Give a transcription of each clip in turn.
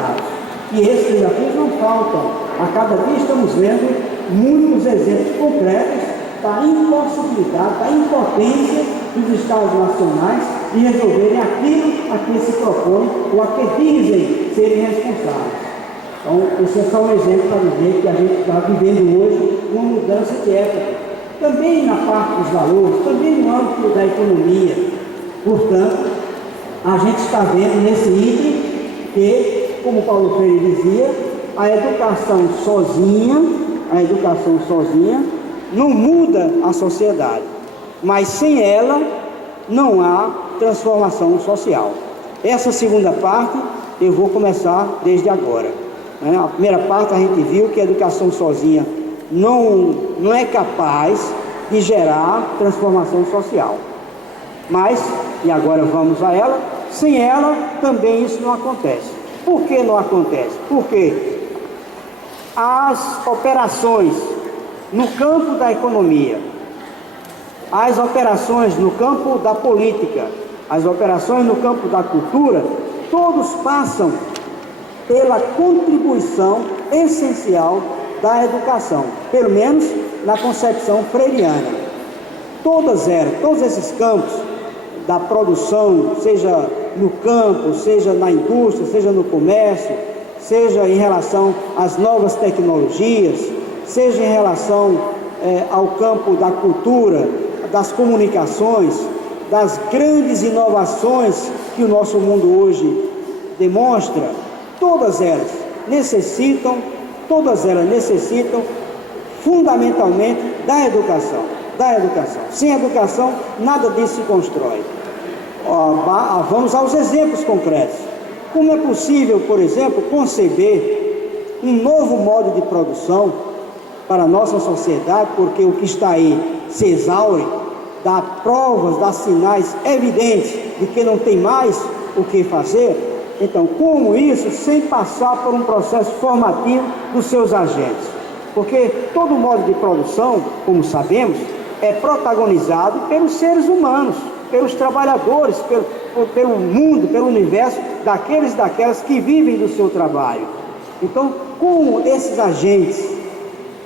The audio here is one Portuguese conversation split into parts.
capacitados. E esses desafios não faltam. A cada dia estamos vendo muitos exemplos concretos da impossibilidade, da impotência dos Estados nacionais de resolverem aquilo a que se propõem ou a que dizem serem responsáveis. Então, esse é só um exemplo para dizer que a gente está vivendo hoje uma mudança de época. Também na parte dos valores, também no âmbito da economia. Portanto, a gente está vendo nesse item que, como Paulo Freire dizia, a educação sozinha não muda a sociedade, mas sem ela não há transformação social. Essa segunda parte eu vou começar desde agora. A primeira parte a gente viu que a educação sozinha não é capaz de gerar transformação social. Mas, e agora vamos a ela, sem ela também isso não acontece. Por que não acontece? Porque as operações no campo da economia, as operações no campo da política, as operações no campo da cultura, todos passam pela contribuição essencial da educação, pelo menos na concepção freiriana. Todos esses campos da produção, seja no campo, seja na indústria, seja no comércio, seja em relação às novas tecnologias, seja em relação ao campo da cultura, das comunicações, das grandes inovações que o nosso mundo hoje demonstra, todas elas necessitam fundamentalmente da educação. Sem educação, nada disso se constrói. Vamos aos exemplos concretos. Como é possível, por exemplo, conceber um novo modo de produção para a nossa sociedade, porque o que está aí se exaure, dá provas, dá sinais evidentes de que não tem mais o que fazer? Então, como isso sem passar por um processo formativo dos seus agentes? Porque todo modo de produção, como sabemos, é protagonizado pelos seres humanos, pelos trabalhadores, pelo mundo, pelo universo, daqueles e daquelas que vivem do seu trabalho. Então, como esses agentes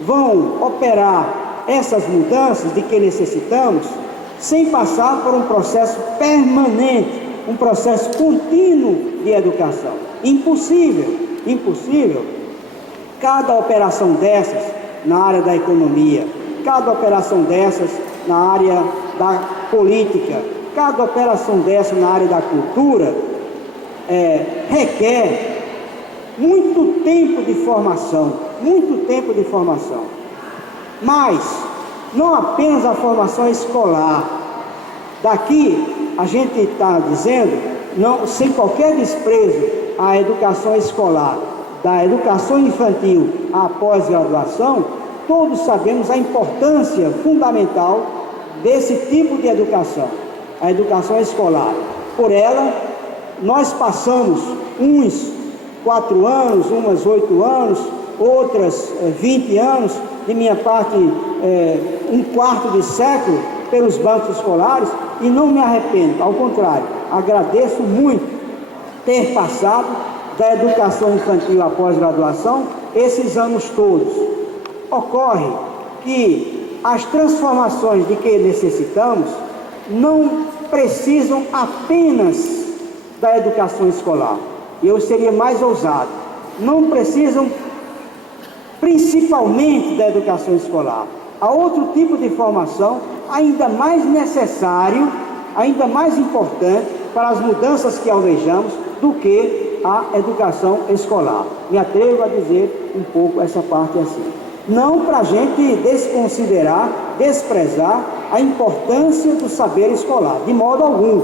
vão operar essas mudanças de que necessitamos, sem passar por um processo permanente, um processo contínuo de educação? Impossível. Cada operação dessas na área da economia, cada operação dessas na área da política, cada operação dessa na área da cultura requer muito tempo de formação, mas não apenas a formação escolar. Daqui a gente está dizendo, não, sem qualquer desprezo à educação escolar, da educação infantil à pós-graduação, todos sabemos a importância fundamental desse tipo de educação, a educação escolar. Por ela, nós passamos uns 4 anos, umas 8 anos, outras 20 anos, de minha parte, um quarto de século pelos bancos escolares, e não me arrependo, ao contrário, agradeço muito ter passado da educação infantil à pós-graduação esses anos todos. Ocorre que as transformações de que necessitamos não precisam apenas da educação escolar. Eu seria mais ousado. Não precisam principalmente da educação escolar. Há outro tipo de formação ainda mais necessário, ainda mais importante para as mudanças que almejamos do que a educação escolar. Me atrevo a dizer um pouco essa parte assim. Não para a gente desconsiderar, desprezar a importância do saber escolar, de modo algum.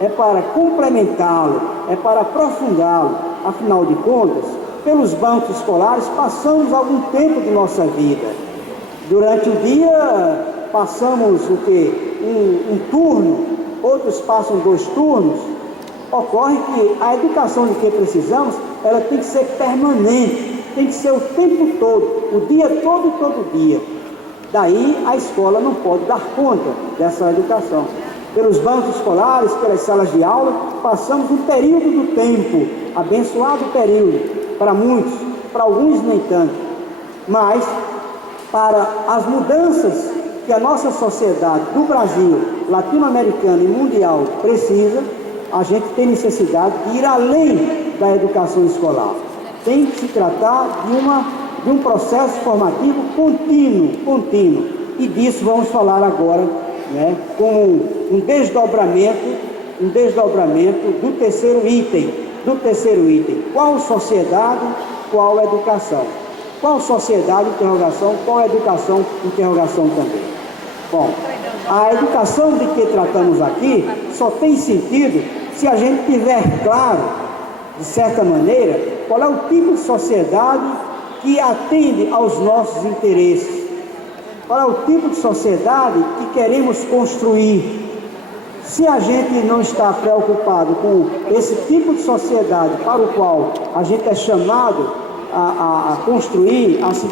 É para complementá-lo, é para aprofundá-lo. Afinal de contas, pelos bancos escolares passamos algum tempo de nossa vida. Durante o dia passamos o quê? Um turno, outros passam 2 turnos. Ocorre que a educação de que precisamos, ela tem que ser permanente, tem que ser o tempo todo, o dia todo dia. Daí a escola não pode dar conta dessa educação. pelos bancos escolares, pelas salas de aula, passamos um período do tempo, abençoado período, para muitos, para alguns nem tanto, mas para as mudanças que a nossa sociedade do Brasil, latino-americana e mundial precisa, a gente tem necessidade de ir além da educação escolar. Tem que se tratar de um processo formativo contínuo, e disso vamos falar agora, né, com um desdobramento do terceiro item. Qual sociedade, qual educação? Qual sociedade, interrogação, qual educação, interrogação também. Bom, a educação de que tratamos aqui só tem sentido se a gente tiver claro, de certa maneira, qual é o tipo de sociedade que atende aos nossos interesses. Qual é o tipo de sociedade que queremos construir. Se a gente não está preocupado com esse tipo de sociedade para o qual a gente é chamado a construir, a se